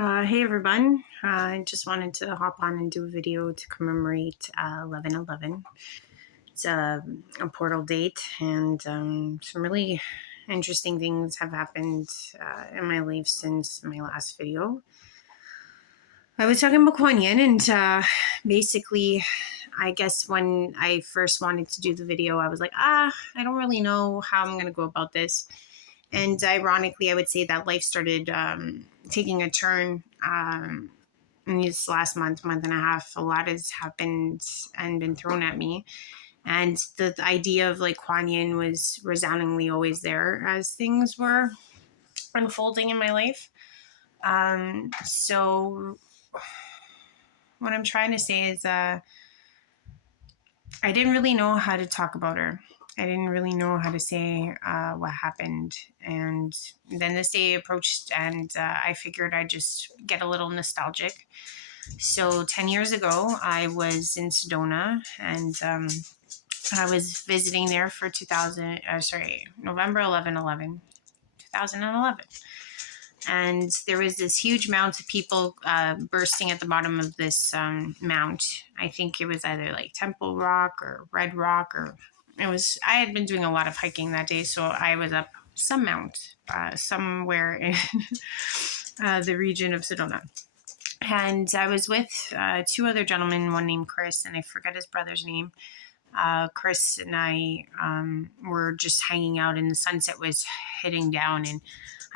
Hey everyone, I just wanted to hop on and do a video to commemorate 11/11. It's a portal date, and some really interesting things have happened in my life since my last video. I was talking about Quan-yin, and basically, I guess when I first wanted to do the video, I was like, I don't really know how I'm going to go about this. And ironically, I would say that life started taking a turn in this last month and a half. A lot has happened and been thrown at me. And the idea of like Kuan Yin was resoundingly always there as things were unfolding in my life. So what I'm trying to say is I didn't really know how to talk about her. I didn't really know how to say what happened. And then this day approached, and I figured I'd just get a little nostalgic. So 10 years ago, I was in Sedona, and I was visiting there for November 11/11, 2011. And there was this huge amount of people bursting at the bottom of this mount. I think it was either like Temple Rock or Red Rock, or I had been doing a lot of hiking that day, so I was up some mount somewhere in the region of Sedona. And I was with two other gentlemen, one named Chris, and I forget his brother's name. Chris and I were just hanging out, and the sunset was hitting down, and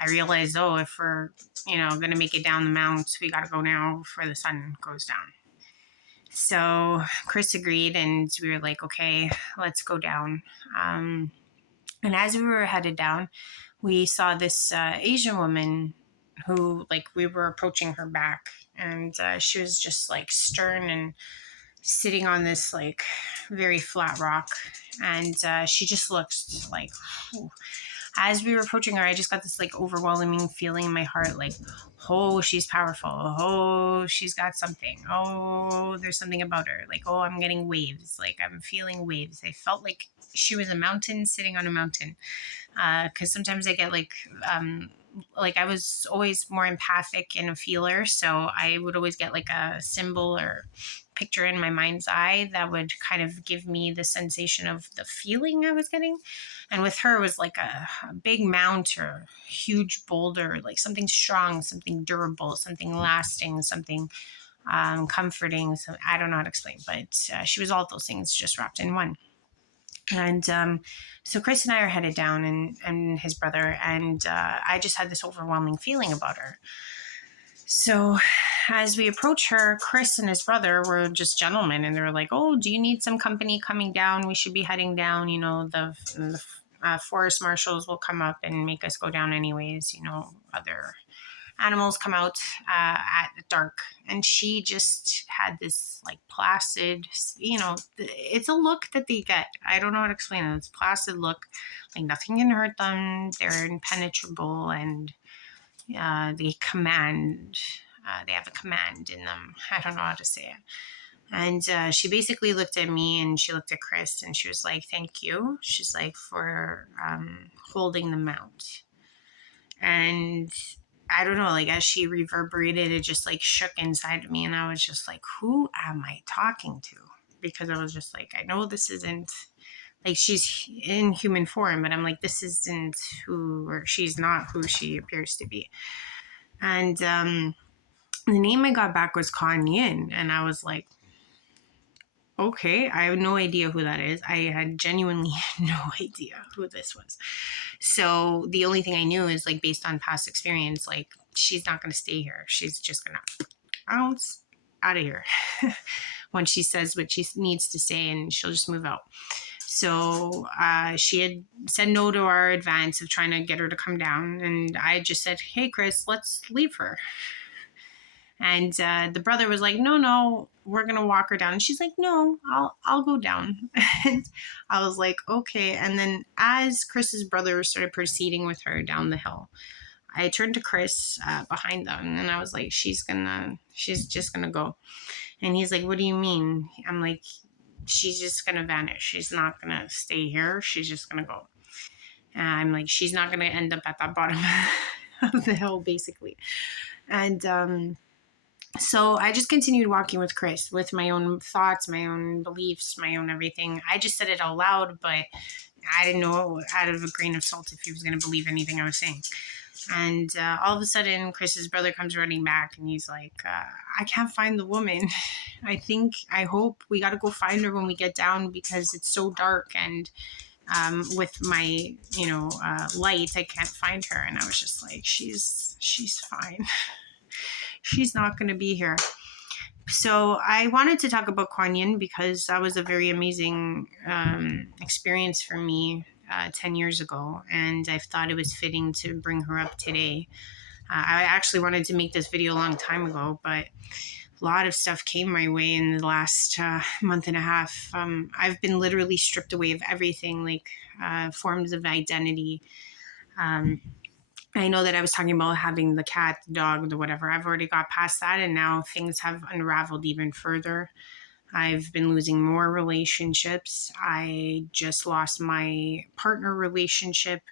I realized, if we're, going to make it down the mounts, we got to go now before the sun goes down. So Chris agreed, and we were like, okay, let's go down. And as we were headed down, we saw this Asian woman who, like, we were approaching her back, and she was just like stern and sitting on this like very flat rock, and she just looked like, whew. As we were approaching her, I just got this like overwhelming feeling in my heart, like, oh, she's powerful, oh, she's got something, oh, there's something about her, like, oh, I'm getting waves, like I'm feeling waves. I felt like she was a mountain sitting on a mountain, because sometimes I get like I was always more empathic and a feeler, so I would always get like a symbol or picture in my mind's eye that would kind of give me the sensation of the feeling I was getting. And with her, it was like a big mount or huge boulder, like something strong, something durable, something lasting, something comforting. So I don't know how to explain, but she was all those things just wrapped in one. And so Chris and I are headed down, and his brother, and I just had this overwhelming feeling about her. So as we approach her, Chris and his brother were just gentlemen, and they were like, oh, do you need some company coming down? We should be heading down. The forest marshals will come up and make us go down anyways. Other animals come out at dark. And she just had this like placid, it's a look that they get. I don't know how to explain it. It's placid look, like nothing can hurt them. They're impenetrable, and they command. They have a command in them. I don't know how to say it. And she basically looked at me, and she looked at Chris, and she was like, thank you. She's like, for holding the mount. And I don't know, like as she reverberated, it just like shook inside of me. And I was just like, who am I talking to? Because I was just like, I know this isn't, like, she's in human form, but I'm like, this isn't who, or she's not who she appears to be. And the name I got back was Quan-yin. And I was like, okay, I have no idea who that is. I had genuinely no idea who this was. So the only thing I knew is, like, based on past experience, like, she's not going to stay here. She's just going to bounce out of here when she says what she needs to say, and she'll just move out. So she had said no to our advance of trying to get her to come down. And I just said, hey, Chris, let's leave her. And the brother was like, no, we're going to walk her down. And she's like, no, I'll go down. And I was like, okay. And then as Chris's brother started proceeding with her down the hill, I turned to Chris behind them, and I was like, she's just going to go. And he's like, what do you mean? I'm like, she's just going to vanish. She's not going to stay here. She's just going to go. And I'm like, she's not going to end up at the bottom of the hill, basically. And so I just continued walking with Chris with my own thoughts, my own beliefs, my own everything. I just said it out loud, but I didn't know out of a grain of salt if he was going to believe anything I was saying. And all of a sudden, Chris's brother comes running back and he's like, I can't find the woman. I hope we got to go find her when we get down because it's so dark. And with my, light, I can't find her. And I was just like, she's fine. She's not going to be here. So I wanted to talk about Quan-yin because that was a very amazing experience for me 10 years ago. And I thought it was fitting to bring her up today. I actually wanted to make this video a long time ago, but a lot of stuff came my way in the last month and a half. I've been literally stripped away of everything, like forms of identity. I know that I was talking about having the cat, the dog, the whatever. I've already got past that, and now things have unraveled even further. I've been losing more relationships. I just lost my partner relationship.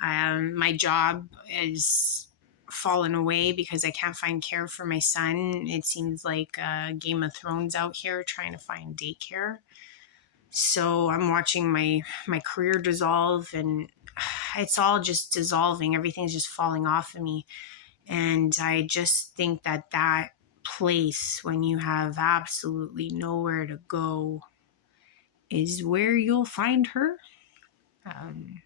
My job is fallen away because I can't find care for my son. It seems like Game of Thrones out here trying to find daycare. So I'm watching my career dissolve, and it's all just dissolving. Everything's just falling off of me. And I just think that place when you have absolutely nowhere to go is where you'll find her. Um,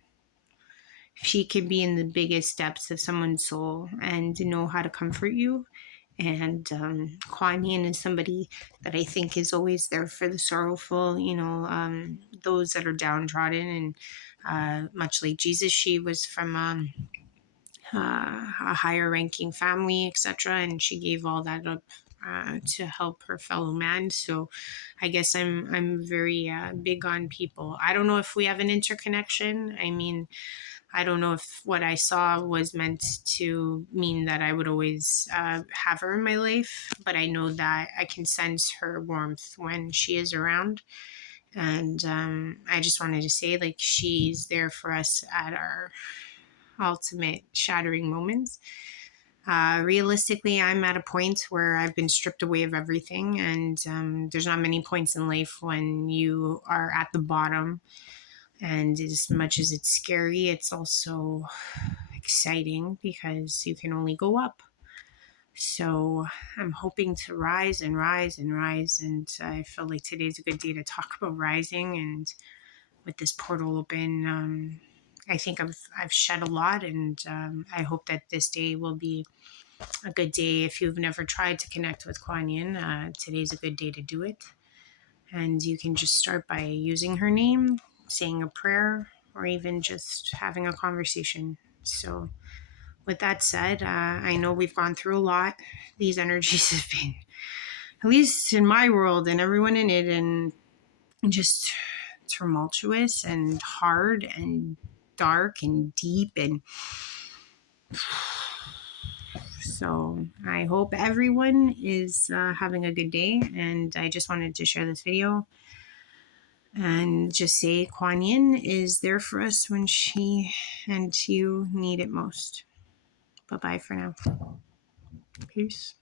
she can be in the biggest depths of someone's soul and know how to comfort you. And Quan-yin is somebody that I think is always there for the sorrowful, those that are downtrodden. And much like Jesus, she was from a higher ranking family, etc. And she gave all that up to help her fellow man. So I guess I'm very big on people. I don't know if we have an interconnection. I mean, I don't know if what I saw was meant to mean that I would always have her in my life, but I know that I can sense her warmth when she is around. And I just wanted to say, like, she's there for us at our ultimate shattering moments. Realistically, I'm at a point where I've been stripped away of everything, and there's not many points in life when you are at the bottom. And as much as it's scary, it's also exciting because you can only go up. So I'm hoping to rise and rise and rise. And I feel like today's a good day to talk about rising. And with this portal open, I think I've shed a lot, and I hope that this day will be a good day. If you've never tried to connect with Quan-yin, today's a good day to do it. And you can just start by using her name, saying a prayer, or even just having a conversation. So, with that said, I know we've gone through a lot. These energies have been, at least in my world and everyone in it, and just tumultuous and hard and dark and deep. And so I hope everyone is having a good day. And I just wanted to share this video and just say Quan-yin is there for us when she and you need it most. Bye-bye for now. Peace.